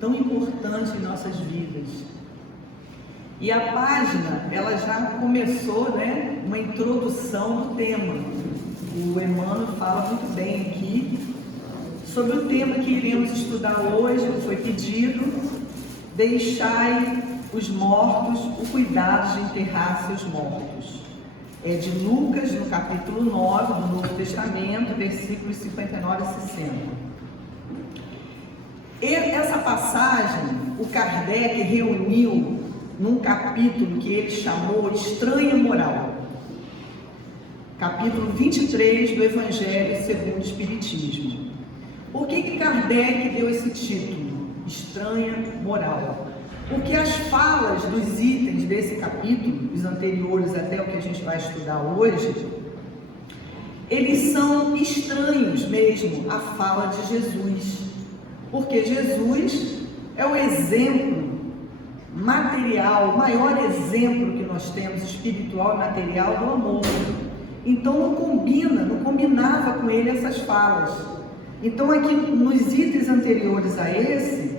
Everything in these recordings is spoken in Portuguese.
tão importante em nossas vidas. E a página, ela já começou, né, uma introdução do tema. O Emmanuel fala muito bem aqui sobre o tema que iremos estudar hoje. Foi pedido: deixai os mortos o cuidado de enterrar seus mortos. É de Lucas, no capítulo 9 do Novo Testamento, versículos 59 a 60. Essa passagem, o Kardec reuniu num capítulo que ele chamou Estranha Moral. Capítulo 23 do Evangelho segundo o Espiritismo. Por que Kardec deu esse título? Estranha Moral. Porque as falas dos itens desse capítulo, os anteriores até o que a gente vai estudar hoje, eles são estranhos mesmo à fala de Jesus. Porque Jesus é o exemplo material, o maior exemplo que nós temos, espiritual e material, do amor. Então não combinava com ele essas falas. Então aqui nos itens anteriores a esse,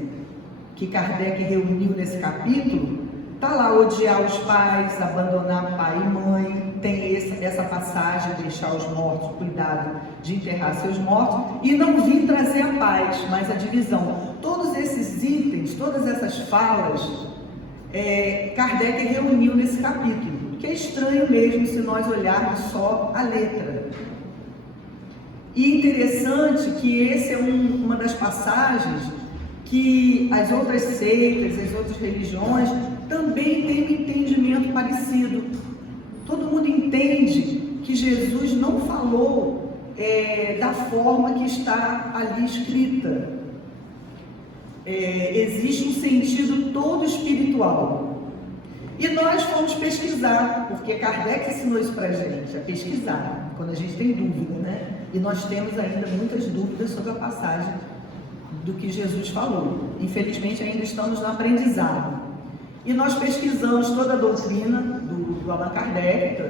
que Kardec reuniu nesse capítulo, está lá: odiar os pais, abandonar pai e mãe, tem essa passagem, deixar os mortos, cuidado de enterrar seus mortos, e não vir trazer a paz, mas a divisão. Todos esses itens, todas essas falas, Kardec reuniu nesse capítulo, que é estranho mesmo se nós olharmos só a letra. E interessante que essa é uma das passagens que as outras seitas, as outras religiões também têm um entendimento parecido. Todo mundo entende que Jesus não falou da forma que está ali escrita. Existe um sentido todo espiritual. E nós fomos pesquisar, porque Kardec ensinou isso para a gente, a pesquisar, quando a gente tem dúvida, né? E nós temos ainda muitas dúvidas sobre a passagem do que Jesus falou. Infelizmente ainda estamos no aprendizado. E nós pesquisamos toda a doutrina do Allan Kardec,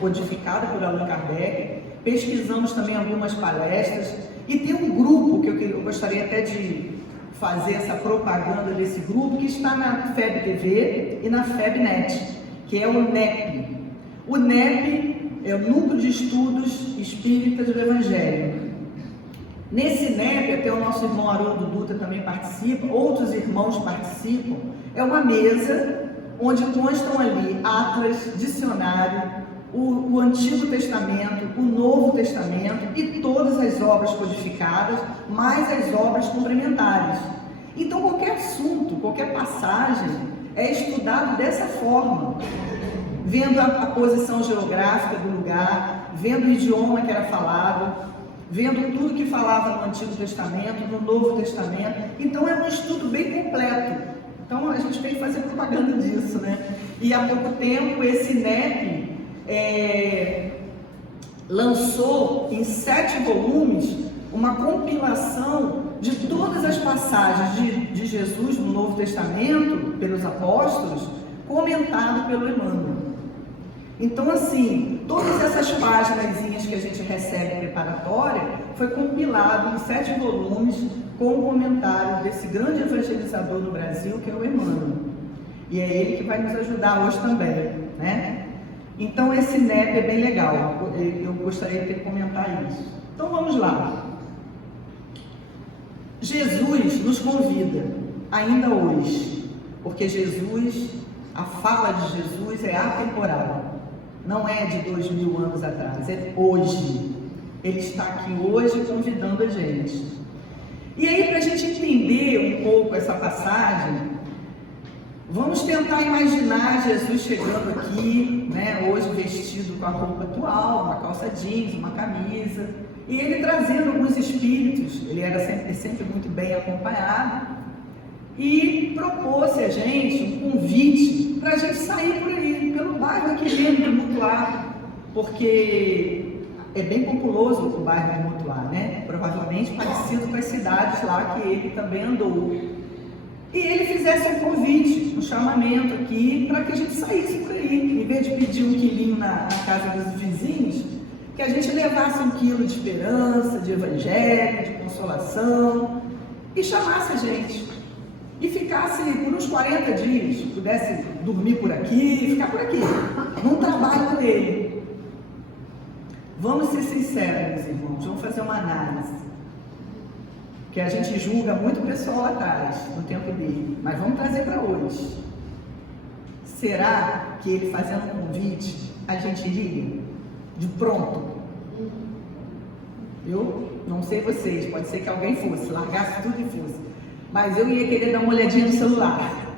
codificada por Allan Kardec, pesquisamos também algumas palestras, e tem um grupo que eu gostaria até de fazer essa propaganda desse grupo, que está na FEB TV e na FEBnet, que é o NEP. O NEP é o Núcleo de Estudos Espíritas do Evangelho. Nesse NEP, até o nosso irmão Haroldo Dutra também participa, outros irmãos participam. É uma mesa onde constam ali atlas, dicionário, o Antigo Testamento, o Novo Testamento e todas as obras codificadas, mais as obras complementares. Então qualquer assunto, qualquer passagem é estudado dessa forma, vendo a posição geográfica do lugar, vendo o idioma que era falado, vendo tudo que falava no Antigo Testamento, no Novo Testamento. Então é um estudo bem completo. Então a gente tem que fazer propaganda disso, né? E há pouco tempo esse NEP lançou em 7 volumes uma compilação de todas as passagens de Jesus no Novo Testamento, pelos apóstolos, comentado pelo Emmanuel. Então, assim, todas essas páginas que a gente recebe preparatória foi compilado em 7 volumes com o comentário desse grande evangelizador no Brasil, que é o Emmanuel. E é ele que vai nos ajudar hoje também, né? Então, esse NEP é bem legal. Eu gostaria de comentar isso. Então, vamos lá. Jesus nos convida, ainda hoje, porque a fala de Jesus é atemporal. Não é de 2000 anos atrás, é hoje. Ele está aqui hoje convidando a gente. E aí, para a gente entender um pouco essa passagem, vamos tentar imaginar Jesus chegando aqui, né, hoje vestido com a roupa atual, uma calça jeans, uma camisa, e ele trazendo alguns espíritos. Ele era sempre muito bem acompanhado, e propôs a gente um convite para a gente sair por aí, pelo bairro aqui mesmo de Mutuá, porque é bem populoso o bairro de Mutuá, né? Provavelmente parecido com as cidades lá que ele também andou. E ele fizesse um convite, um chamamento aqui, para que a gente saísse por aí, em vez de pedir um quilinho na casa dos vizinhos, que a gente levasse 1 quilo de esperança, de evangelho, de consolação, e chamasse a gente. e ficasse por uns 40 dias, pudesse dormir por aqui, ficar por aqui, num trabalho com ele. Vamos ser sinceros, meus irmãos, vamos fazer uma análise. Que a gente julga muito o pessoal lá atrás, no tempo dele, mas vamos trazer para hoje. Será que ele fazendo um convite, a gente iria de pronto? Eu não sei vocês, pode ser que alguém fosse, largasse tudo e fosse, mas eu ia querer dar uma olhadinha no celular,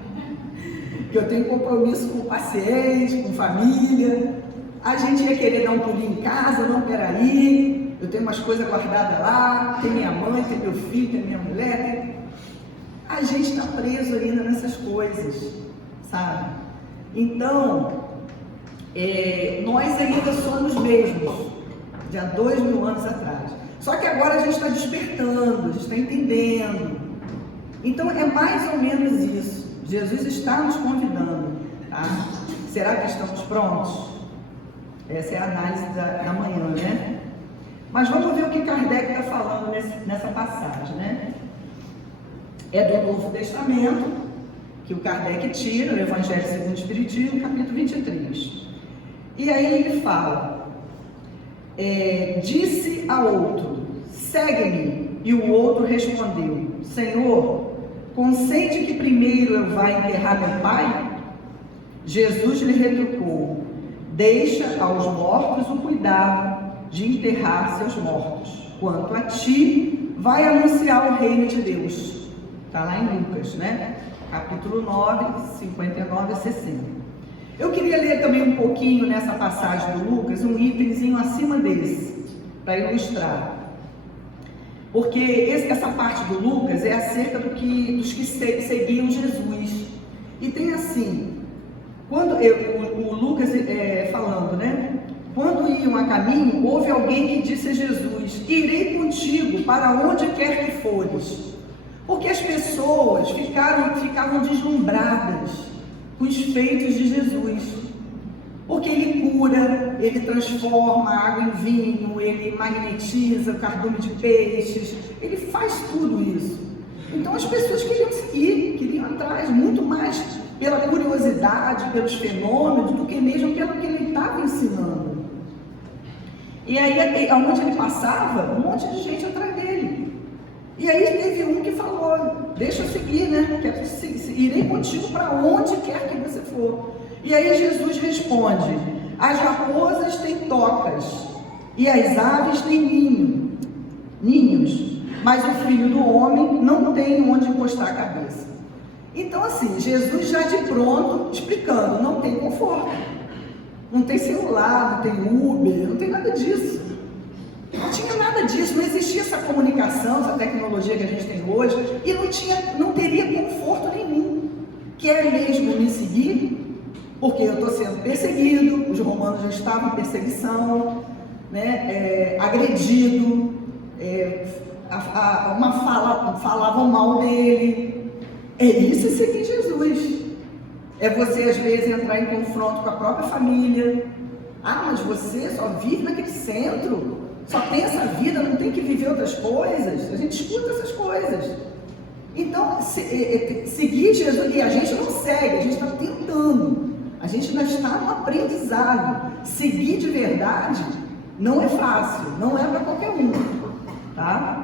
que eu tenho compromisso com o paciente, com família, a gente ia querer dar um pulinho em casa, não, peraí, eu tenho umas coisas guardadas lá, tem minha mãe, tem meu filho, tem minha mulher, a gente está preso ainda nessas coisas, sabe? Então, nós ainda somos mesmos, de há 2000 anos atrás. Só que agora a gente está despertando, a gente está entendendo. Então é mais ou menos isso. Jesus está nos convidando, tá? Será que estamos prontos? Essa é a análise da manhã, né? Mas vamos ver o que Kardec está falando nessa passagem, né? É do Novo Testamento, que o Kardec tira, o Evangelho segundo o Espiritismo, capítulo 23. E aí ele fala, disse a outro, segue-me, e o outro respondeu, Senhor, consente que primeiro eu vá enterrar meu pai? Jesus lhe retrucou, deixa aos mortos o cuidado de enterrar seus mortos. Quanto a ti, vai anunciar o reino de Deus. Está lá em Lucas, né? Capítulo 9, 59 a 60. Eu queria ler também um pouquinho nessa passagem do Lucas, um itemzinho acima desse, para ilustrar. Porque essa parte do Lucas é acerca dos que seguiam Jesus. E tem assim, quando o Lucas falando, né? Quando iam a caminho, houve alguém que disse a Jesus, irei contigo para onde quer que fores. Porque as pessoas ficavam deslumbradas com os feitos de Jesus. Porque ele cura, ele transforma a água em vinho, ele magnetiza o cardume de peixes, ele faz tudo isso. Então as pessoas queriam seguir, queriam atrás, muito mais pela curiosidade, pelos fenômenos, do que mesmo pelo que ele estava ensinando. E aí, onde ele passava, um monte de gente atrás dele. E aí teve um que falou, deixa eu seguir, né? Irei contigo para onde quer que você for. E aí Jesus responde, as raposas têm tocas, e as aves têm ninhos, mas o filho do homem não tem onde encostar a cabeça. Então assim, Jesus já de pronto explicando, não tem conforto, não tem celular, não tem Uber, não tem nada disso. Não tinha nada disso, não existia essa comunicação, essa tecnologia que a gente tem hoje, e não teria conforto nenhum. Quer mesmo me seguir? Porque eu estou sendo perseguido, os romanos já estavam em perseguição, né? Agredido, falavam mal dele. É isso seguir Jesus. É você às vezes entrar em confronto com a própria família. Ah, mas você só vive naquele centro, só tem essa vida, não tem que viver outras coisas. A gente escuta essas coisas. Então, seguir Jesus, e a gente não segue, a gente está tentando. A gente ainda está no aprendizado. Seguir de verdade não é fácil, não é para qualquer um, tá?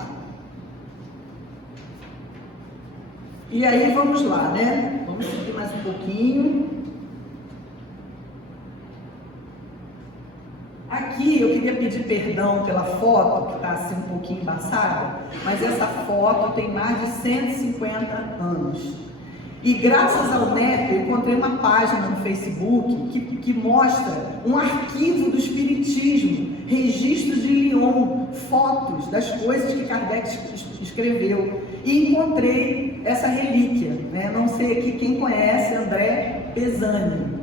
E aí vamos lá, né? Vamos seguir mais um pouquinho. Aqui eu queria pedir perdão pela foto, que está assim um pouquinho embaçada, mas essa foto tem mais de 150 anos. E graças ao neto, eu encontrei uma página no Facebook que mostra um arquivo do Espiritismo, registros de Lyon, fotos das coisas que Kardec escreveu. E encontrei essa relíquia, né? Não sei aqui quem conhece, André Pesani.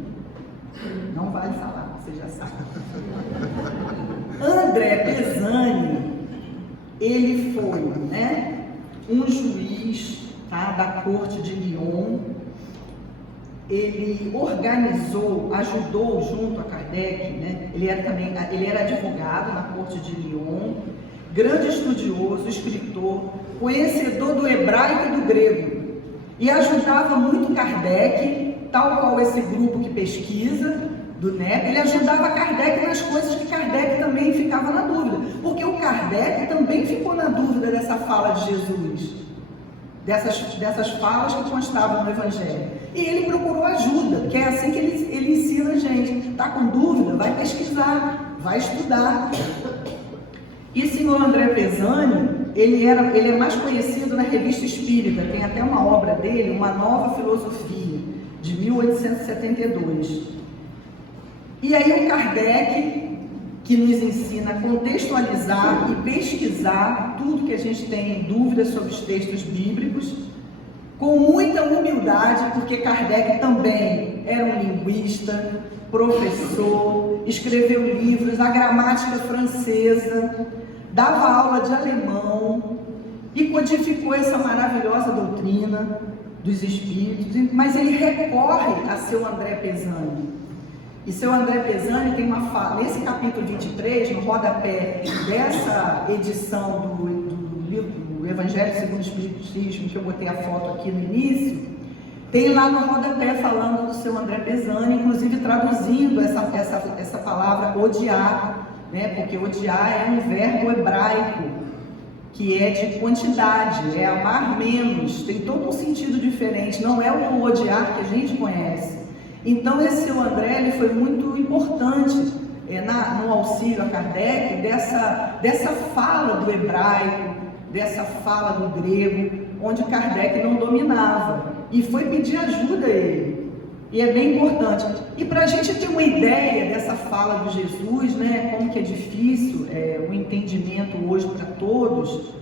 Não vale falar, você já sabe. André Pesani, ele foi, né, um juiz, tá, da corte de Lyon. Ele organizou, ajudou junto a Kardec, né? Ele era advogado na corte de Lyon, grande estudioso, escritor, conhecedor do hebraico e do grego. e ajudava muito Kardec, tal qual esse grupo que pesquisa, do NEP, ele ajudava Kardec nas coisas que Kardec também ficava na dúvida, porque o Kardec também ficou na dúvida dessa fala de Jesus, dessas falas que constavam no Evangelho, e ele procurou ajuda, que é assim que ele ensina a gente. Está com dúvida? Vai pesquisar, vai estudar. E senhor André Pesani, ele é mais conhecido na Revista Espírita, tem até uma obra dele, Uma Nova Filosofia, de 1872. E aí o Kardec, que nos ensina a contextualizar e pesquisar tudo que a gente tem em dúvidas sobre os textos bíblicos, com muita humildade, porque Kardec também era um linguista, professor, escreveu livros, a gramática francesa, dava aula de alemão e codificou essa maravilhosa doutrina dos espíritos, mas ele recorre a seu André Pesani. E seu André Pesani tem uma fala, nesse capítulo 23, no rodapé dessa edição do livro do Evangelho segundo o Espiritismo, que eu botei a foto aqui no início, tem lá no rodapé falando do seu André Pesani, inclusive traduzindo essa palavra odiar, né? Porque odiar é um verbo hebraico, que é de quantidade, é amar menos, tem todo um sentido diferente, não é o odiar que a gente conhece. Então esse seu André, ele foi muito importante no auxílio a Kardec dessa fala do hebraico, dessa fala do grego, onde Kardec não dominava, e foi pedir ajuda a ele, e é bem importante. E para a gente ter uma ideia dessa fala de Jesus, né, como que é difícil o entendimento hoje para todos,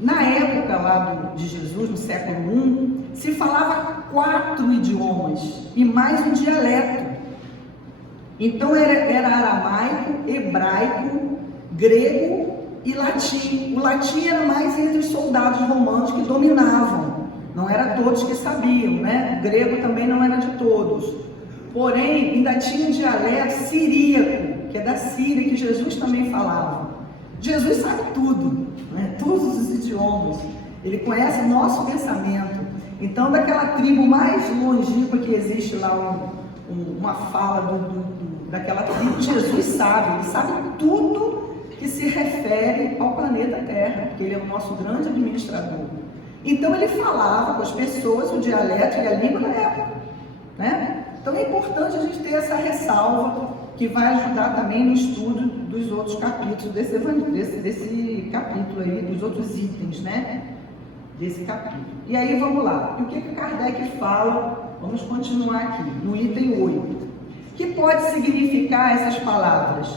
na época lá de Jesus, no século I, se falava 4 idiomas e mais um dialeto. Então era aramaico, hebraico, grego e latim. O latim era mais entre os soldados romanos que dominavam, não era todos que sabiam, né? O grego também não era de todos. Porém, ainda tinha um dialeto siríaco, que é da Síria, que Jesus também falava. Jesus sabe tudo, né? Todos os idiomas. Ele conhece o nosso pensamento. Então, daquela tribo mais longínqua que existe lá, uma fala daquela tribo, Jesus sabe. Ele sabe tudo que se refere ao planeta Terra, porque ele é o nosso grande administrador. Então, ele falava com as pessoas o dialeto e a língua da época, né? Então, é importante a gente ter essa ressalva, que vai ajudar também no estudo dos outros capítulos desse capítulo aí, dos outros itens, né? Desse capítulo. E aí vamos lá. E o que Kardec fala? Vamos continuar aqui, no item 8. Que pode significar essas palavras?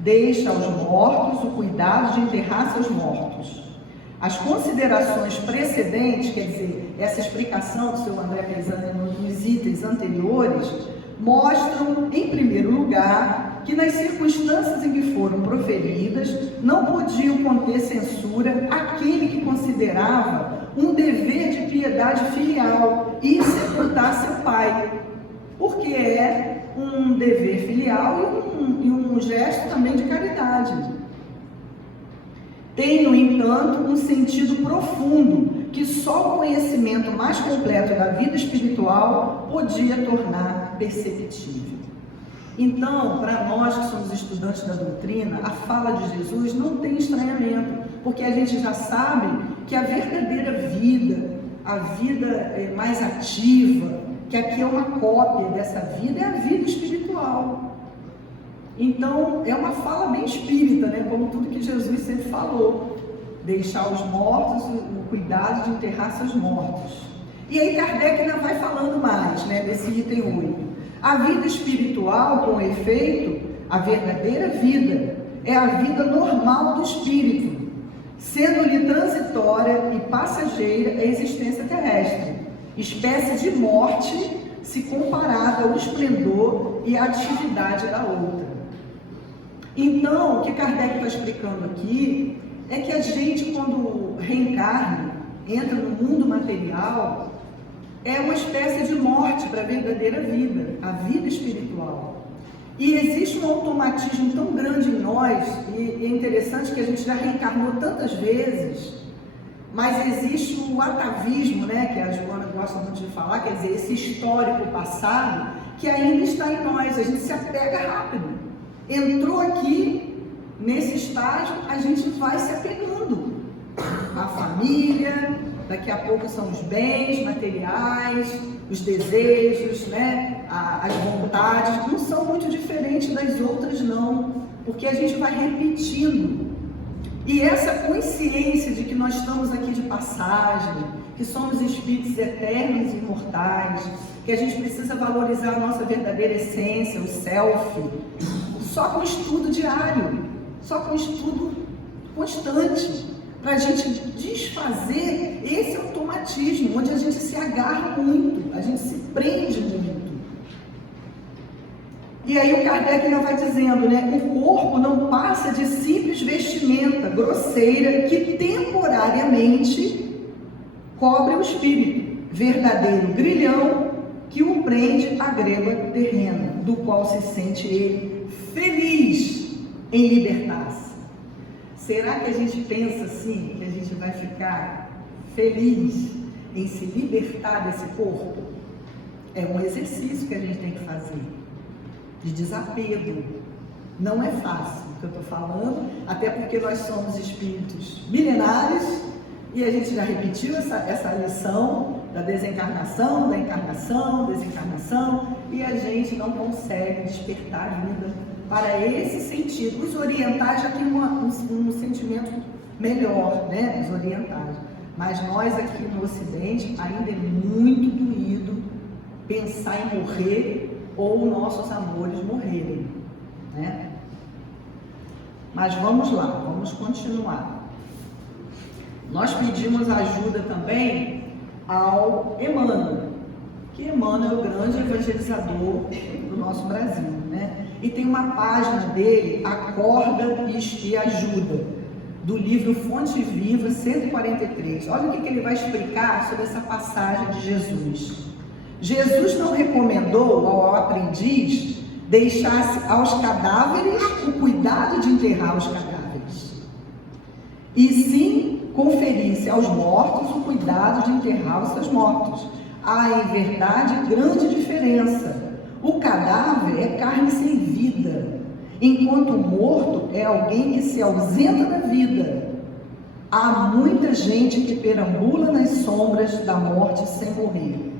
Deixa aos mortos o cuidado de enterrar seus mortos. As considerações precedentes, quer dizer, essa explicação do seu André Pesani nos itens anteriores, mostram, em primeiro lugar, que nas circunstâncias em que foram proferidas, não podiam conter censura aquele que considerava um dever de piedade filial e sepultar seu pai, porque é um dever filial e um gesto também de caridade. Tem, no entanto, um sentido profundo que só o conhecimento mais completo da vida espiritual podia tornar perceptível. Então, para nós que somos estudantes da doutrina, a fala de Jesus não tem estranhamento, porque a gente já sabe que a verdadeira vida, a vida mais ativa, que aqui é uma cópia dessa vida, é a vida espiritual. Então, é uma fala bem espírita, né? Como tudo que Jesus sempre falou. Deixar os mortos, o cuidado de enterrar seus mortos. E aí Kardec ainda vai falando mais, né? Desse item 8. A vida espiritual, com efeito, a verdadeira vida, é a vida normal do espírito, sendo-lhe transitória e passageira a existência terrestre, espécie de morte se comparada ao esplendor e à atividade da outra. Então, o que Kardec está explicando aqui é que a gente, quando reencarna, entra no mundo material, é uma espécie de morte para a verdadeira vida, a vida espiritual. E existe um automatismo tão grande em nós, e é interessante que a gente já reencarnou tantas vezes, mas existe o atavismo, né, que a Joana gosta muito de falar, quer dizer, esse histórico passado que ainda está em nós, a gente se apega rápido. Entrou aqui, nesse estágio, a gente vai se apegando. A família, daqui a pouco são os bens materiais, os desejos, né, as vontades, não são muito diferentes das outras não, porque a gente vai repetindo. E essa consciência de que nós estamos aqui de passagem, que somos espíritos eternos e imortais, que a gente precisa valorizar a nossa verdadeira essência, o self, só com estudo diário, só com estudo constante, para a gente desfazer esse automatismo, onde a gente se agarra muito, a gente se prende muito. E aí o Kardec ainda vai dizendo, né, o corpo não passa de simples vestimenta grosseira que temporariamente cobre o espírito, verdadeiro grilhão que o prende à greva terrena, do qual se sente ele feliz em libertar-se. Será que a gente pensa assim, que a gente vai ficar feliz em se libertar desse corpo? É um exercício que a gente tem que fazer, de desapego. Não é fácil o que eu estou falando, até porque nós somos espíritos milenares e a gente já repetiu essa lição da desencarnação, da encarnação, desencarnação, e a gente não consegue despertar ainda para esse sentido. Os orientais já têm um sentimento melhor, né? Os orientais. Mas nós aqui no Ocidente ainda é muito doído pensar em morrer ou nossos amores morrerem, né? Mas vamos lá, vamos continuar. Nós pedimos ajuda também ao Emmanuel, que Emmanuel é o grande evangelizador do nosso Brasil, né? E tem uma página dele, Acorda e Ajuda, do livro Fonte Viva 143. Olha o que ele vai explicar sobre essa passagem de Jesus. Jesus não recomendou ao aprendiz deixar aos cadáveres o cuidado de enterrar os cadáveres, e sim conferisse aos mortos o cuidado de enterrar os seus mortos. Há, em verdade, grande diferença. O cadáver é carne sem vida, enquanto o morto é alguém que se ausenta da vida. Há muita gente que perambula nas sombras da morte sem morrer.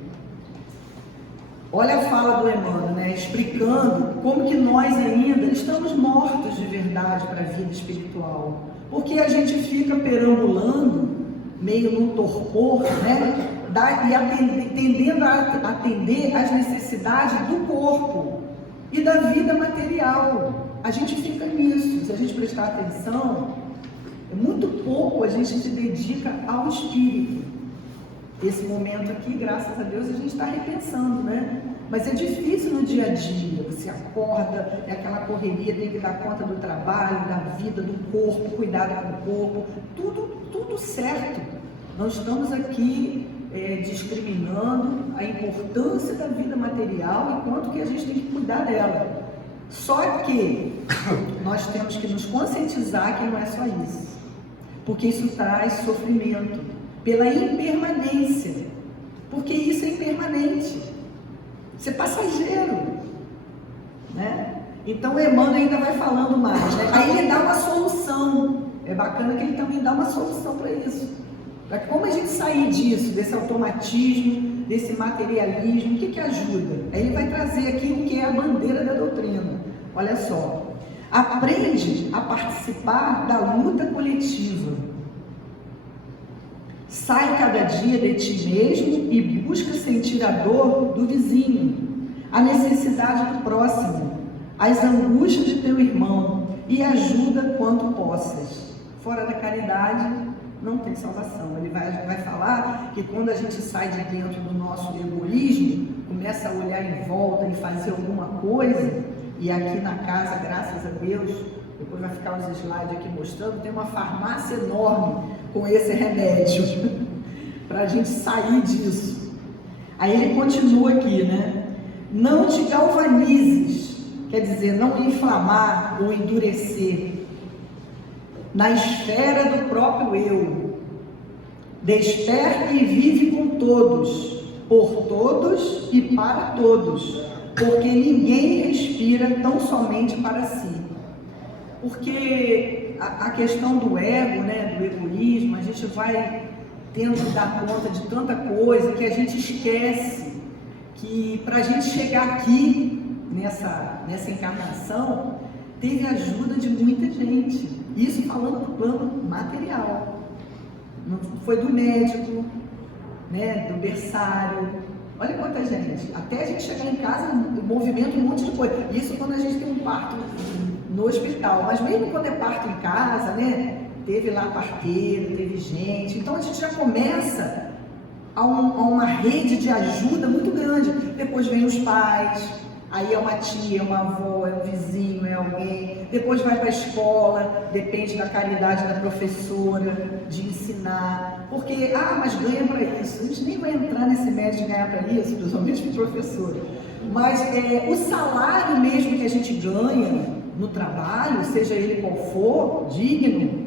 Olha a fala do Emmanuel, né? Explicando como que nós ainda estamos mortos de verdade para a vida espiritual. Porque a gente fica perambulando, meio num torpor, né? E tendendo a atender às necessidades do corpo e da vida material. A gente fica nisso. Se a gente prestar atenção, muito pouco a gente se dedica ao espírito. Esse momento aqui, graças a Deus, a gente está repensando, né? Mas é difícil no dia a dia. Você acorda, é aquela correria, tem que dar conta do trabalho, da vida, do corpo, cuidado com o corpo, tudo certo. Não estamos aqui discriminando a importância da vida material e quanto que a gente tem que cuidar dela. Só que nós temos que nos conscientizar que não é só isso, porque isso traz sofrimento pela impermanência, porque isso é impermanente, isso é passageiro, né? Então o Emmanuel ainda vai falando mais, né? Aí ele dá uma solução, é bacana que ele também dá uma solução para isso, para como a gente sair disso, desse automatismo, desse materialismo, o que ajuda? Aí ele vai trazer aqui o que é a bandeira da doutrina. Olha só, aprende a participar da luta coletiva. Sai cada dia de ti mesmo e busca sentir a dor do vizinho, a necessidade do próximo, as angústias de teu irmão e ajuda quanto possas. Fora da caridade não tem salvação. Ele vai falar que quando a gente sai de dentro do nosso egoísmo, começa a olhar em volta e fazer alguma coisa, e aqui na casa, graças a Deus, depois vai ficar os slides aqui mostrando, tem uma farmácia enorme com esse remédio, para a gente sair disso. Aí ele continua aqui, né? Não te galvanizes, quer dizer, não inflamar ou endurecer na esfera do próprio eu. Desperta e vive com todos, por todos e para todos, porque ninguém respira tão somente para si. Porque a questão do ego, né, do egoísmo, a gente vai tendo que dar conta de tanta coisa que a gente esquece que para a gente chegar aqui, nessa encarnação, teve ajuda de muita gente. Isso falando do plano material. Não foi do médico, né, do berçário. Olha quanta gente. Até a gente chegar em casa, movimento um monte de coisa. Isso quando a gente tem um parto no hospital. Mas mesmo quando é parto em casa, né, teve lá parteiro, teve gente. Então a gente já começa a uma rede de ajuda muito grande. Depois vem os pais, aí é uma tia, uma avó, é um vizinho, é alguém. Depois vai para a escola, depende da caridade da professora, de ensinar. Porque, mas ganha para isso. A gente nem vai entrar nesse médio de ganhar para isso, principalmente para o professor. Mas o salário mesmo que a gente ganha no trabalho, seja ele qual for, digno,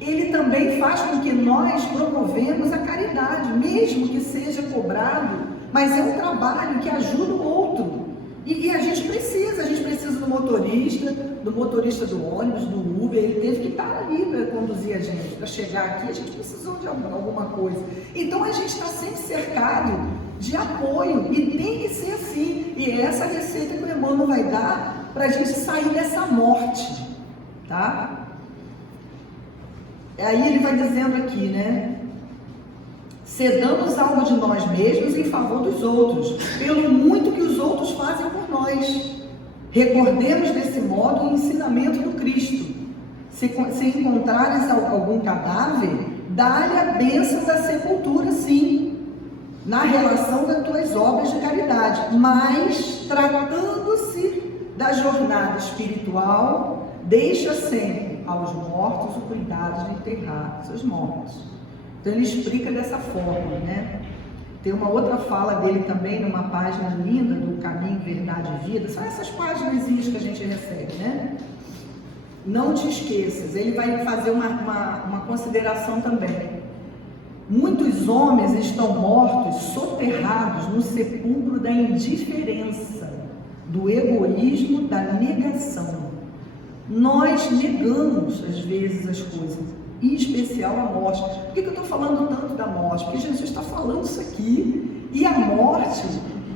ele também faz com que nós promovemos a caridade, mesmo que seja cobrado, mas é um trabalho que ajuda o outro. E a gente precisa do motorista do ônibus, do Uber, ele teve que estar ali para conduzir a gente, para chegar aqui, a gente precisou de alguma coisa. Então a gente está sempre cercado de apoio, e tem que ser assim. E é essa receita que o Emmanuel vai dar para a gente sair dessa morte, tá? Aí ele vai dizendo aqui, né? Cedamos algo de nós mesmos em favor dos outros, pelo muito que os outros fazem por nós. Recordemos desse modo o ensinamento do Cristo. Se encontrares algum cadáver, dá-lhe a bênção da sepultura, sim, na relação das tuas obras de caridade. Mas, tratando-se da jornada espiritual, deixa sempre aos mortos o cuidado de enterrar seus mortos. Então ele explica dessa forma, né? Tem uma outra fala dele também, numa página linda do Caminho, Verdade e Vida. São essas páginas que a gente recebe, né? Não te esqueças. Ele vai fazer uma consideração também. Muitos homens estão mortos, soterrados no sepulcro da indiferença, do egoísmo, da negação. Nós negamos, às vezes, as coisas, em especial a morte. Por que eu estou falando tanto da morte? Porque Jesus está falando isso aqui. E a morte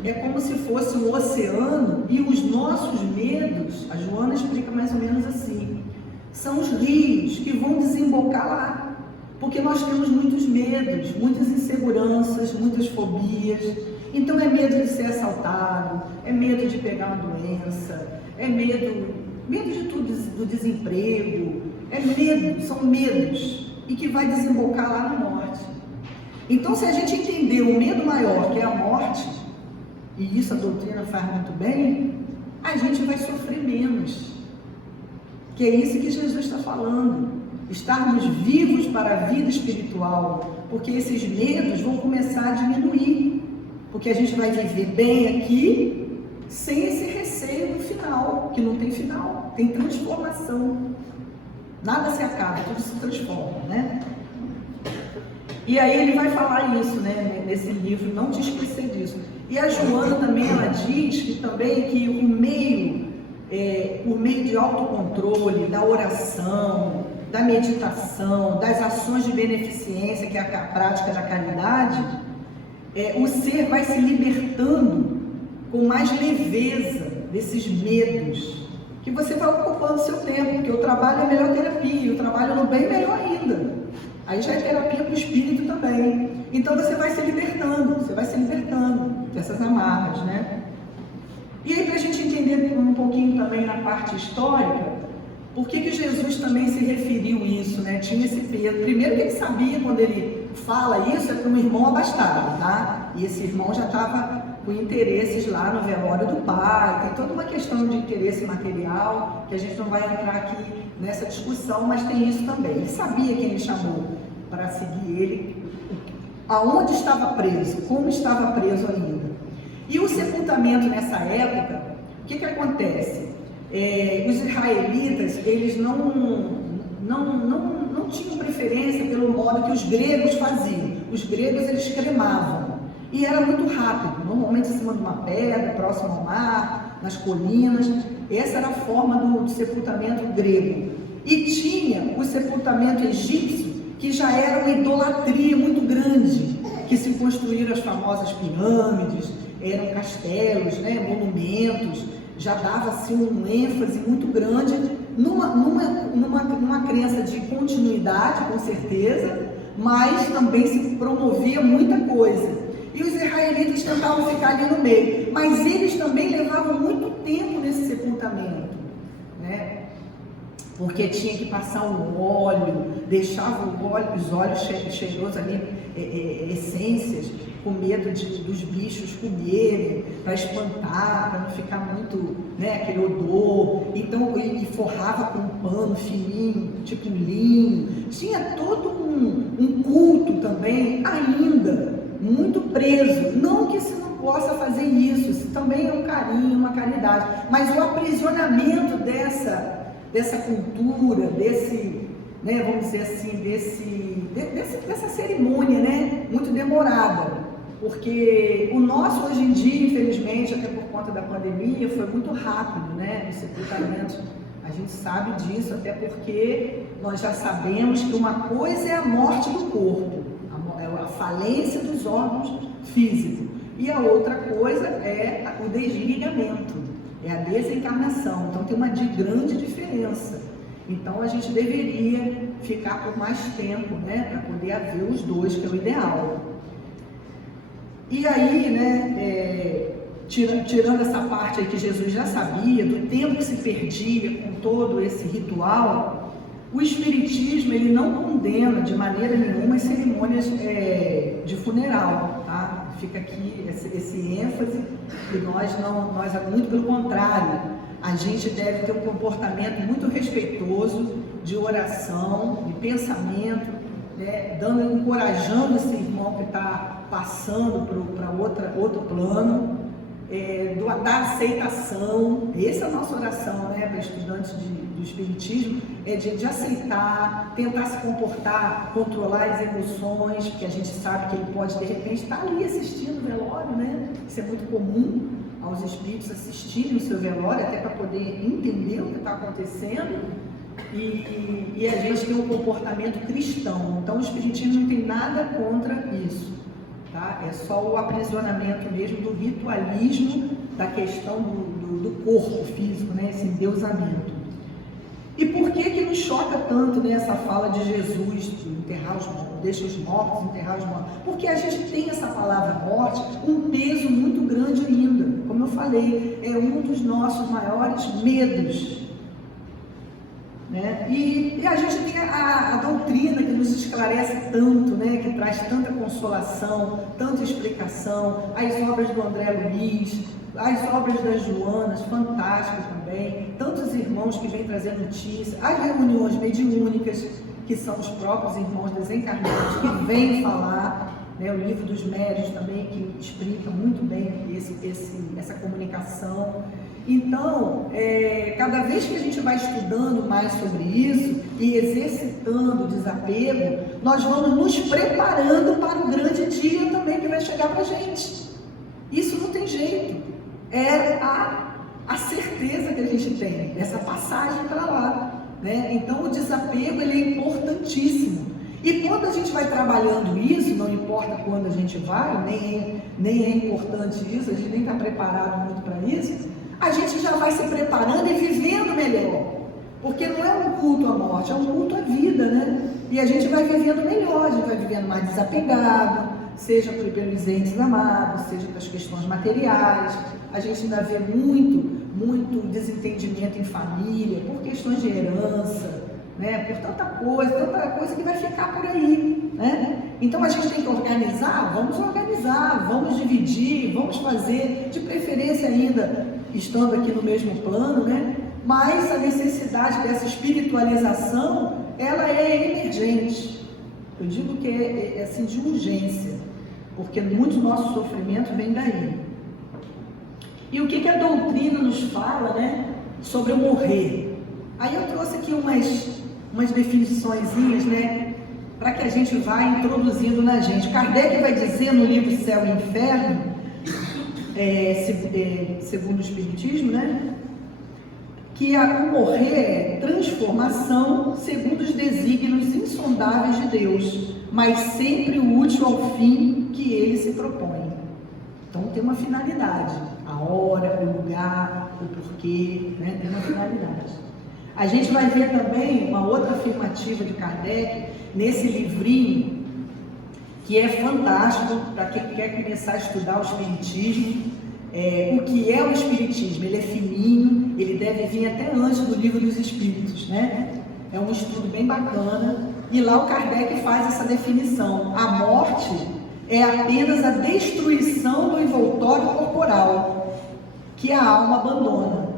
é como se fosse um oceano, e os nossos medos, a Joana explica mais ou menos assim, são os rios que vão desembocar lá. Porque nós temos muitos medos, muitas inseguranças, muitas fobias. Então é medo de ser assaltado, é medo de pegar uma doença, é medo de tudo, do desemprego, são medos, e que vai desembocar lá na morte. Então, se a gente entender o medo maior, que é a morte, e isso a doutrina faz muito bem, a gente vai sofrer menos. Que é isso que Jesus está falando, estarmos vivos para a vida espiritual, porque esses medos vão começar a diminuir, porque a gente vai viver bem aqui, sem esse receio do final, que não tem final, tem transformação. Nada se acaba, tudo se transforma, né? E aí ele vai falar isso, né, nesse livro, não te esquecer disso. E a Joana também, ela diz que também que por meio de autocontrole, da oração, da meditação, das ações de beneficência, que é a prática da caridade, o ser vai se libertando com mais leveza desses medos, que você vai ocupando seu tempo, porque o trabalho é a melhor terapia, o trabalho no bem é melhor ainda. Aí já é terapia para o espírito também. Então você vai se libertando dessas amarras, né? E aí, para a gente entender um pouquinho também na parte histórica, por que Jesus também se referiu isso, né? Tinha esse peso. Primeiro que ele sabia, quando ele fala isso, é para um irmão abastado, tá? E esse irmão já estava com interesses lá no velório do pai, tem toda uma questão de interesse material, que a gente não vai entrar aqui nessa discussão, mas tem isso também. Ele sabia quem ele chamou para seguir ele, aonde estava preso, como estava preso ainda. E o sepultamento nessa época, o que acontece? Os israelitas, eles não não tinham preferência pelo modo que os gregos faziam. Os gregos, eles cremavam. E era muito rápido, normalmente em cima de uma pedra, próximo ao mar, nas colinas. Essa era a forma do sepultamento grego. E tinha o sepultamento egípcio, que já era uma idolatria muito grande, que se construíram as famosas pirâmides, eram castelos, né, monumentos, já dava-se um ênfase muito grande numa crença de continuidade, com certeza, mas também se promovia muita coisa. E os israelitas tentavam ficar ali no meio, mas eles também levavam muito tempo nesse sepultamento, né? Porque tinha que passar um óleo, deixava os óleos cheirosos ali, essências, com medo dos bichos comerem, para espantar, para não ficar muito, né, aquele odor. Então, e forrava com um pano fininho, tipo um linho. Tinha todo um culto também, ainda muito preso. Não que se não possa fazer isso também é um carinho, uma caridade, mas o aprisionamento dessa cultura, né, vamos dizer assim, dessa cerimônia, né, muito demorada, porque o nosso hoje em dia, infelizmente, até por conta da pandemia, foi muito rápido, né, os sepultamentos. A gente sabe disso, até porque nós já sabemos que uma coisa é a morte do corpo, a falência dos órgãos físicos, e a outra coisa é o desligamento, é a desencarnação. Então tem uma grande diferença. Então a gente deveria ficar por mais tempo, né, para poder haver os dois, que é o ideal. E aí, né, tirando essa parte aí que Jesus já sabia, do tempo que se perdia com todo esse ritual, o Espiritismo, ele não condena de maneira nenhuma as cerimônias de funeral, tá? Fica aqui esse ênfase, que nós, muito pelo contrário, a gente deve ter um comportamento muito respeitoso, de oração, de pensamento, né? Encorajando esse irmão que está passando para outro plano, da aceitação. Essa é a nossa oração, né, para estudantes do Espiritismo, de aceitar, tentar se comportar, controlar as emoções, porque a gente sabe que ele pode de repente estar ali assistindo o velório, né? Isso é muito comum aos espíritos assistirem o seu velório, até para poder entender o que está acontecendo, e a gente tem um comportamento cristão. Então o Espiritismo não tem nada contra isso. Tá? É só o aprisionamento mesmo do ritualismo, da questão do corpo físico, né? Esse endeusamento. E por que nos choca tanto, né, essa fala de Jesus, de enterrar os mortos, deixa os mortos, enterrar os mortos? Porque a gente tem essa palavra morte, um peso muito grande ainda. Como eu falei, é um dos nossos maiores medos. Né? E a gente tem a doutrina que nos esclarece tanto, né? Que traz tanta consolação, tanta explicação, as obras do André Luiz, as obras das Joanas, fantásticas também, tantos irmãos que vêm trazer notícias, as reuniões mediúnicas, que são os próprios irmãos desencarnados que vêm falar, né? O livro dos médiuns também, que explica muito bem essa comunicação. Então, cada vez que a gente vai estudando mais sobre isso e exercitando o desapego, nós vamos nos preparando para o grande dia também que vai chegar para a gente. Isso não tem jeito. É a certeza que a gente tem, essa passagem para lá, né? Então, o desapego, ele é importantíssimo. E quando a gente vai trabalhando isso, não importa quando a gente vai, nem é importante isso, a gente nem está preparado muito para isso, a gente já vai se preparando e vivendo melhor, porque não é um culto à morte, é um culto à vida, né? E a gente vai vivendo melhor, a gente vai vivendo mais desapegado, seja pelos entes amados, seja pelas questões materiais. A gente ainda vê muito desentendimento em família, por questões de herança, né? Por tanta coisa que vai ficar por aí, né? Então a gente tem que organizar, vamos dividir, vamos fazer, de preferência ainda estando aqui no mesmo plano, né? Mas a necessidade dessa espiritualização, ela é emergente. Eu digo que é assim, de urgência, porque muito do nosso sofrimento vem daí. E o que a doutrina nos fala, né, sobre o morrer? Aí eu trouxe aqui umas definiçõezinhas, né, para que a gente vá introduzindo na gente. Kardec vai dizer no livro Céu e Inferno, segundo o Espiritismo, né, que o morrer é transformação segundo os desígnios insondáveis de Deus, mas sempre útil ao fim que ele se propõe. Então tem uma finalidade, a hora, o lugar, o porquê, né? Tem uma finalidade. A gente vai ver também uma outra afirmativa de Kardec nesse livrinho, que é fantástico para quem quer começar a estudar o Espiritismo. O que é o Espiritismo? Ele é fininho, ele deve vir até antes do Livro dos Espíritos, né? É um estudo bem bacana, e lá o Kardec faz essa definição. A morte é apenas a destruição do envoltório corporal que a alma abandona,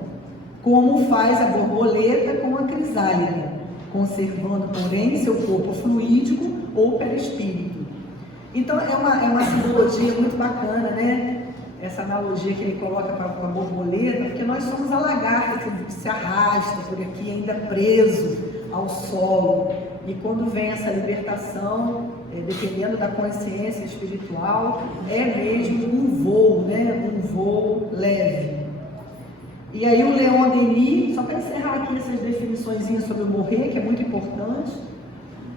como faz a borboleta com a crisálida, conservando, porém, seu corpo fluídico ou perispírito. Então é uma simbologia muito bacana, né? Essa analogia que ele coloca para a borboleta, porque nós somos a lagarta que se arrasta por aqui, ainda preso ao solo. E quando vem essa libertação, dependendo da consciência espiritual, é mesmo um voo, né? Um voo leve. E aí o Leon Denis, só para encerrar aqui essas definições sobre o morrer, que é muito importante,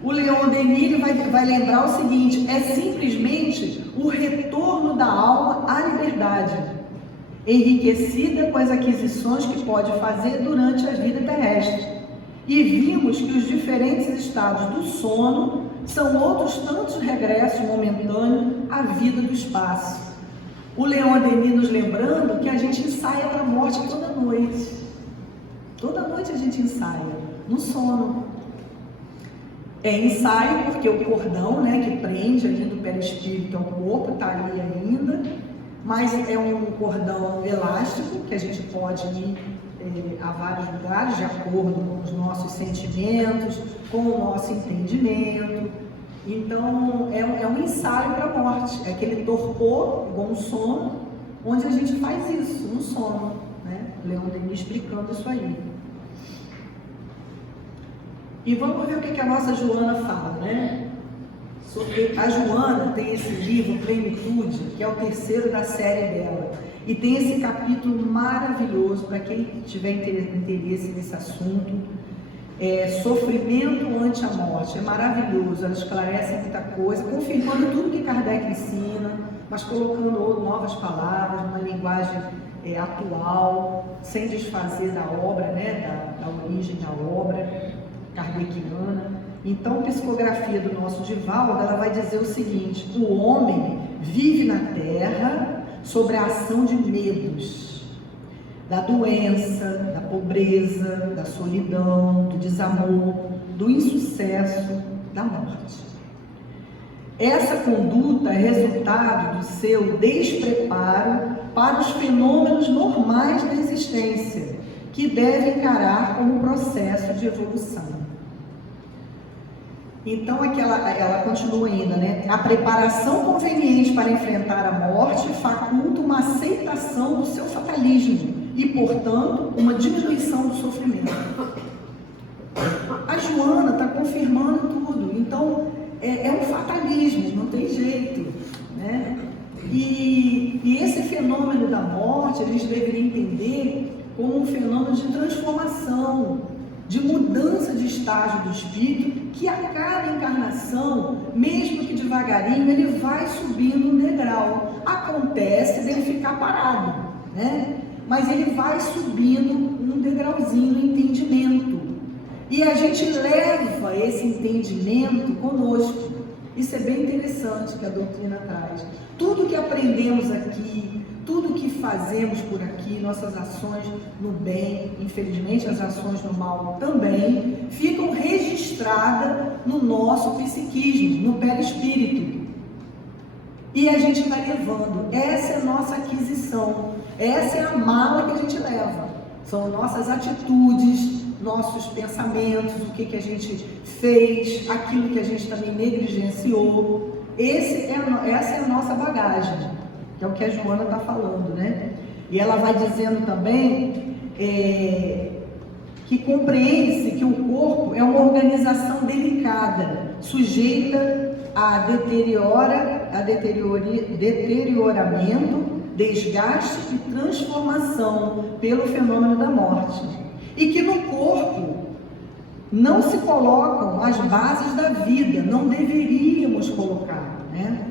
o Leon Denis vai lembrar o seguinte: é simplesmente o retorno da alma à liberdade, enriquecida com as aquisições que pode fazer durante a vida terrestre. E vimos que os diferentes estados do sono são outros tantos regressos momentâneos à vida do espaço. O Leon Denis nos lembrando que a gente ensaia para a morte toda noite. Toda noite a gente ensaia, no sono. É ensaio porque o cordão, né, que prende ali do perispírito ao corpo está ali ainda, mas é um cordão elástico que a gente pode ir a vários lugares de acordo com os nossos sentimentos, com o nosso entendimento. Então é um ensaio para a morte, é aquele torpor, igual um sono, onde a gente faz isso, no sono, né? Leon Denis explicando isso aí. E vamos ver o que a nossa Joana fala, né? A Joana tem esse livro, Plenitude, que é o terceiro da série dela. E tem esse capítulo maravilhoso, para quem tiver interesse nesse assunto. Sofrimento ante a morte. É maravilhoso, ela esclarece muita coisa, confirmando tudo que Kardec ensina, mas colocando novas palavras, uma linguagem atual, sem desfazer da obra, né? da origem da obra kardeciana. Então, a psicografia do nosso Divaldo, ela vai dizer o seguinte: o homem vive na Terra sobre a ação de medos, da doença, da pobreza, da solidão, do desamor, do insucesso, da morte. Essa conduta é resultado do seu despreparo para os fenômenos normais da existência, que deve encarar como um processo de evolução. Então, aqui ela continua ainda, né? A preparação conveniente para enfrentar a morte faculta uma aceitação do seu fatalismo e, portanto, uma diminuição do sofrimento. A Joana está confirmando tudo. Então, é um fatalismo, não tem jeito, né? E esse fenômeno da morte, a gente deveria entender como um fenômeno de transformação, de mudança de estágio do espírito, que a cada encarnação, mesmo que devagarinho, ele vai subindo um degrau. Acontece dele ficar parado, né? Mas ele vai subindo um degrauzinho no entendimento. E a gente leva esse entendimento conosco. Isso é bem interessante que a doutrina traz. Tudo que aprendemos aqui, tudo que fazemos por aqui, nossas ações no bem, infelizmente as ações no mal também, ficam registradas no nosso psiquismo, no perispírito. E a gente vai levando. Essa é a nossa aquisição. Essa é a mala que a gente leva. São nossas atitudes, nossos pensamentos, o que a gente fez, aquilo que a gente também negligenciou. Essa é a nossa bagagem, que é o que a Joana está falando, né? E ela vai dizendo também que que compreende-se que o corpo é uma organização delicada, sujeita a deterioramento, desgaste e transformação pelo fenômeno da morte. E que no corpo não se colocam as bases da vida, não deveríamos colocar, né?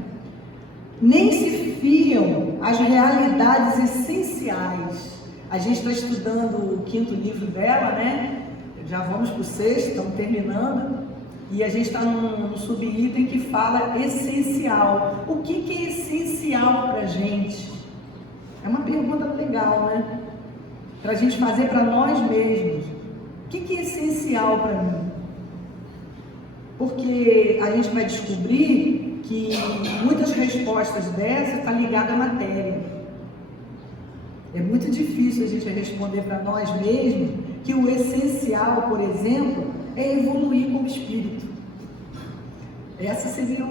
Nem se fiam as realidades essenciais. A gente está estudando o 5º livro dela, né? Já vamos para o 6º, estamos terminando. E a gente está no subitem que fala essencial. O que é essencial para a gente? É uma pergunta legal, né? Para a gente fazer para nós mesmos. O que é essencial para mim? Porque a gente vai descobrir que muitas respostas dessas estão ligadas à matéria. É muito difícil a gente responder para nós mesmos que o essencial, por exemplo, é evoluir como espírito. Essa seria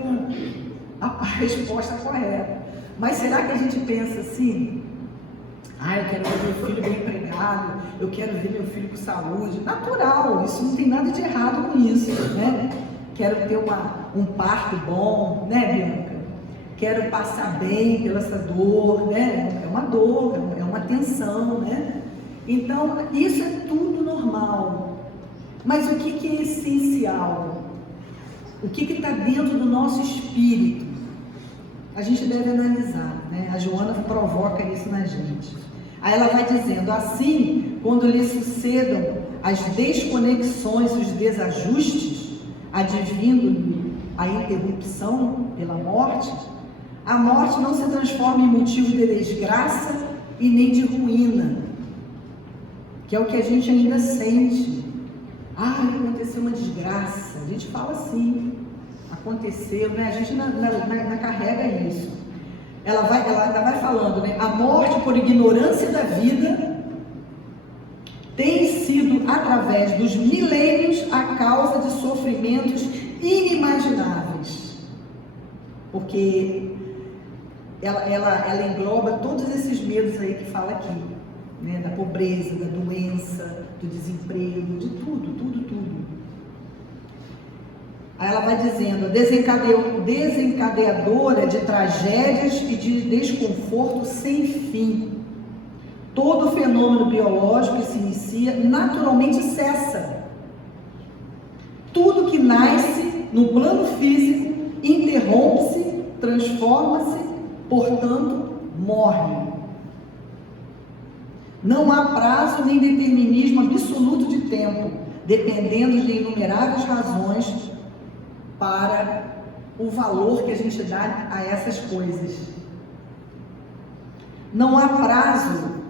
a resposta correta. Mas será que a gente pensa assim? Eu quero ver meu filho bem empregado, eu quero ver meu filho com saúde. Natural, isso não tem nada de errado com isso, né? Quero ter um parto bom, né, Bianca? Quero passar bem pela essa dor, né? É uma dor, é uma tensão, né? Então, isso é tudo normal. Mas o que é essencial? O que está dentro do nosso espírito? A gente deve analisar, né? A Joana provoca isso na gente. Aí ela vai dizendo, assim, quando lhe sucedam as desconexões, os desajustes, advindo-lhe a interrupção pela morte, a morte não se transforma em motivo de desgraça e nem de ruína, que é o que a gente ainda sente. Aconteceu uma desgraça, a gente fala assim, aconteceu, né? A gente não carrega isso. Ela ainda vai falando, né? A morte por ignorância da vida tem sido, através dos milênios, a causa de sofrimentos inimagináveis. Porque ela engloba todos esses medos aí que fala aqui, né? Da pobreza, da doença, do desemprego, de tudo. Aí ela vai dizendo, desencadeadora de tragédias e de desconforto sem fim. Todo fenômeno biológico que se inicia naturalmente cessa. Tudo que nasce no plano físico interrompe-se, transforma-se, portanto, morre. Não há prazo nem determinismo absoluto de tempo, dependendo de inumeráveis razões para o valor que a gente dá a essas coisas. Não há prazo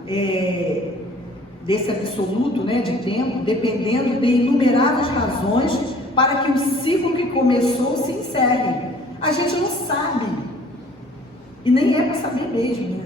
desse absoluto, né, de tempo, dependendo de inumeráveis razões para que o ciclo que começou se encerre. A gente não sabe, e nem é para saber mesmo, né?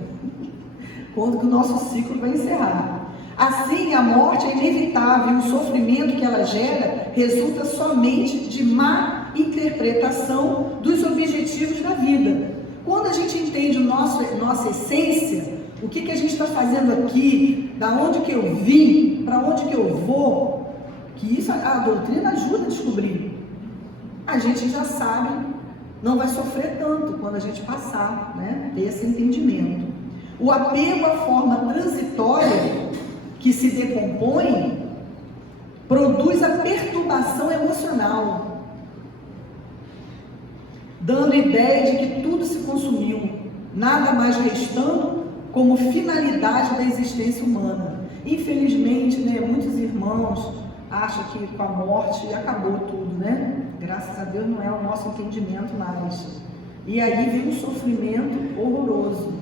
Quando que o nosso ciclo vai encerrar. Assim, a morte é inevitável e o sofrimento que ela gera resulta somente de má interpretação dos objetivos da vida. Quando a gente entende nossa essência, o que a gente está fazendo aqui, da onde que eu vim, para onde que eu vou, que isso a doutrina ajuda a descobrir. A gente já sabe, não vai sofrer tanto quando a gente passar, né? Ter esse entendimento. O apego à forma transitória que se decompõe produz a perturbação emocional, dando ideia de que tudo se consumiu, nada mais restando como finalidade da existência humana. Infelizmente, né, muitos irmãos acham que com a morte acabou tudo, né? Graças a Deus não é o nosso entendimento mais. E aí vem um sofrimento horroroso.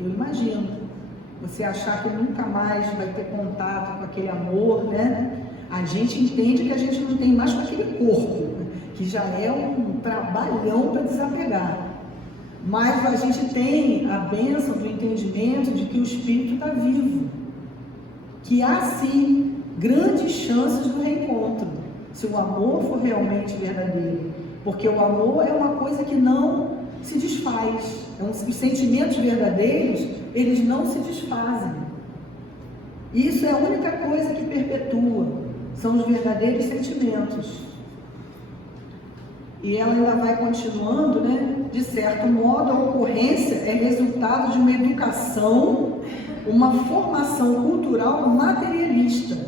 Eu imagino, você achar que nunca mais vai ter contato com aquele amor, né? A gente entende que a gente não tem mais com aquele corpo, que já é um trabalhão para desapegar. Mas a gente tem a bênção do entendimento de que o espírito está vivo, que há sim grandes chances do reencontro, se o amor for realmente verdadeiro, porque o amor é uma coisa que não se desfaz. Os sentimentos verdadeiros, eles não se desfazem. Isso é a única coisa que perpetua, são os verdadeiros sentimentos. E ela ainda vai continuando, né? De certo modo, a ocorrência é resultado de uma educação, uma formação cultural materialista,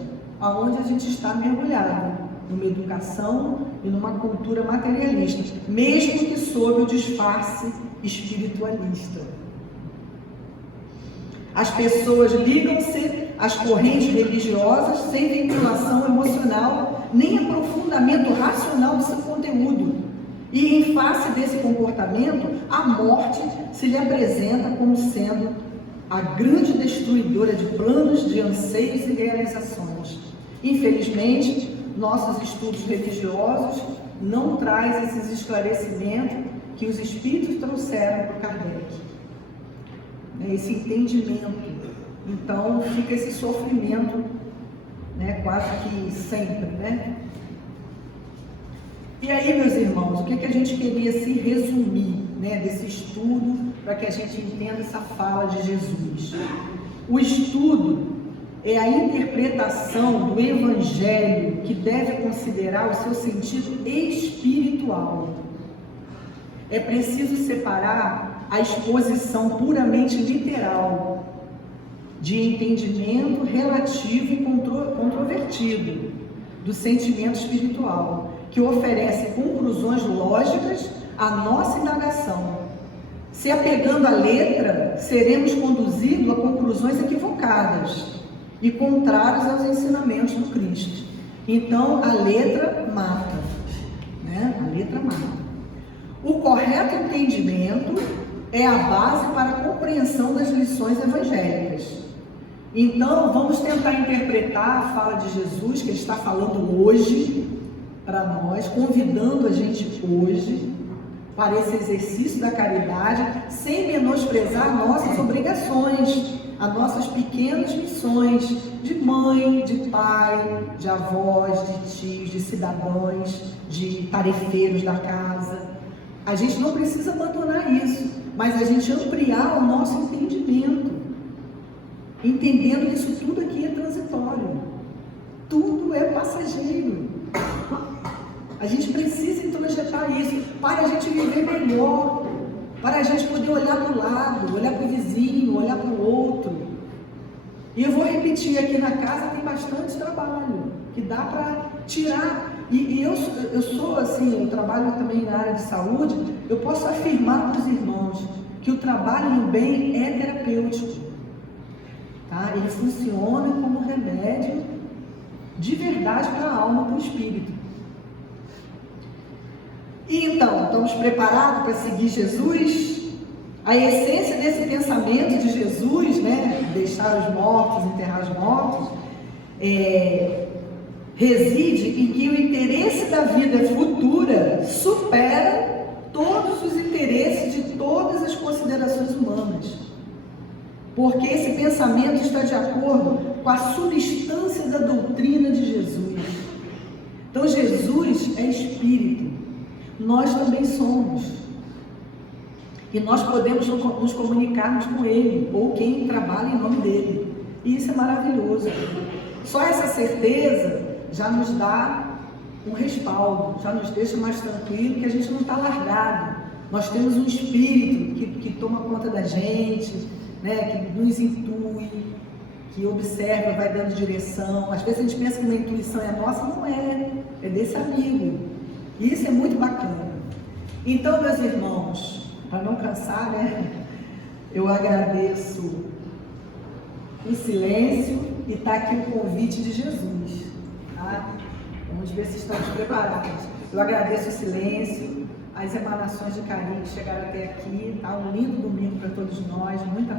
aonde a gente está mergulhado, numa educação e numa cultura materialista, mesmo que sob o disfarce espiritualista. As pessoas ligam-se às correntes religiosas sem vinculação emocional, nem aprofundamento racional do seu conteúdo. E em face desse comportamento, a morte se lhe apresenta como sendo a grande destruidora de planos, de anseios e realizações. Infelizmente, nossos estudos religiosos não trazem esses esclarecimentos que os espíritos trouxeram para Kardec. Esse entendimento. Então, fica esse sofrimento, né, quase que sempre, né? E aí, meus irmãos, o que a gente queria se resumir, né, desse estudo, para que a gente entenda essa fala de Jesus? O estudo é a interpretação do Evangelho que deve considerar o seu sentido espiritual. É preciso separar a exposição puramente literal de entendimento relativo e controvertido do sentimento espiritual, que oferece conclusões lógicas à nossa indagação. Se apegando à letra, seremos conduzidos a conclusões equivocadas e contrárias aos ensinamentos do Cristo. Então, a letra mata, né? A letra mata. O correto entendimento é a base para a compreensão das lições evangélicas. Então, vamos tentar interpretar a fala de Jesus, que ele está falando hoje para nós, convidando a gente hoje para esse exercício da caridade, sem menosprezar nossas obrigações, as nossas pequenas missões de mãe, de pai, de avós, de tios, de cidadãos, de tarefeiros da casa. A gente não precisa abandonar isso, mas a gente ampliar o nosso entendimento, entendendo que isso tudo aqui é transitório, tudo é passageiro. A gente precisa introjetar isso para a gente viver melhor, para a gente poder olhar para o lado, olhar para o vizinho, olhar para o outro. E eu vou repetir, aqui na casa tem bastante trabalho, que dá para tirar. E eu sou assim, eu trabalho também na área de saúde, eu posso afirmar para os irmãos que o trabalho no bem é terapêutico. Tá? Ele funciona como remédio de verdade para a alma, para o espírito. E então, estamos preparados para seguir Jesus? A essência desse pensamento de Jesus, né, deixar os mortos, enterrar os mortos, reside em que o interesse da vida futura supera todos os interesses de todas as considerações humanas. Porque esse pensamento está de acordo com a substância da doutrina de Jesus. Então, Jesus é espírito. Nós também somos. E nós podemos nos comunicarmos com Ele, ou quem trabalha em nome dEle. E isso é maravilhoso. Só essa certeza já nos dá um respaldo, já nos deixa mais tranquilo, que a gente não está largado. Nós temos um espírito que toma conta da gente, né, que nos intui, que observa, vai dando direção. Às vezes a gente pensa que uma intuição é nossa, não é, é desse amigo. E isso é muito bacana. Então, meus irmãos, para não cansar, né, eu agradeço o silêncio e está aqui o convite de Jesus. Tá? Vamos ver se estamos preparados. Eu agradeço o silêncio, as emanações de carinho que chegaram até aqui. Tá? Um lindo domingo para todos nós, muita